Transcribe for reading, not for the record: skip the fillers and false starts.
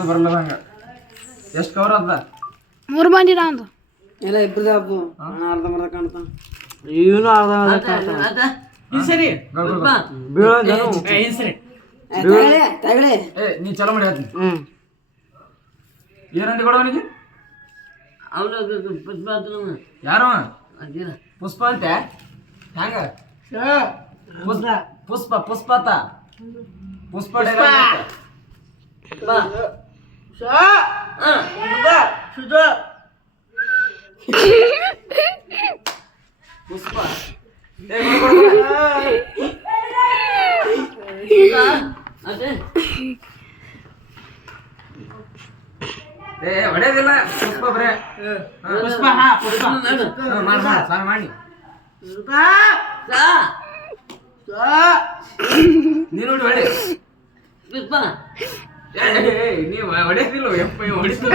ಮಾಡೋದು ಬರಲ್ಲ ಹಂಗ. ಎಷ್ಟು ಕವರ್ ಅದ? 3 ಮಂದಿ ನಾಂದು ಎಲ್ಲ ಇಬ್ಬರದೇ ಹಬ್ಬ ಅರ್ಧ ಮರ್ಧ ಕಾಣ್ತಾನ. ಇವನು ಅರ್ಧ ಕಾಣ್ತಾನ. ಈ ಸರಿ ಬೀಳೋದನು ಈ ಸರಿ ತಗಳೆ ಏ ನೀ ಚಲೋ ಮಾಡಿ ಹೇಳ್ತೀನಿ. ಏನಂತ ಕೊಡವನಿಗೆ? ಯಾರು ಪುಷ್ಪ ಅಂತೆ? ಹ್ಯಾಂಗ ಪುಷ್ಪ ಪುಷ್ಪತ ಪುಷ್ಪ ಪುಷ್ಪ ಏ ಹೊಡೆಯೋದಿಲ್ಲ ಪುಷ್ಪ ಬರೇ ಪುಷ್ಪ ಪುಷ್ಪ ಮಾಡಿ ಸ್ವಾಮಿ ಮಾಡಿ ನೀನು ನೋಡಿ ಹೊಡೆ ಪುಷ್ಪ ನೀವು ಹೊಡೆದಿಲ್ಲ ಹೊಡಿಸ್ತಿಲ್ಲ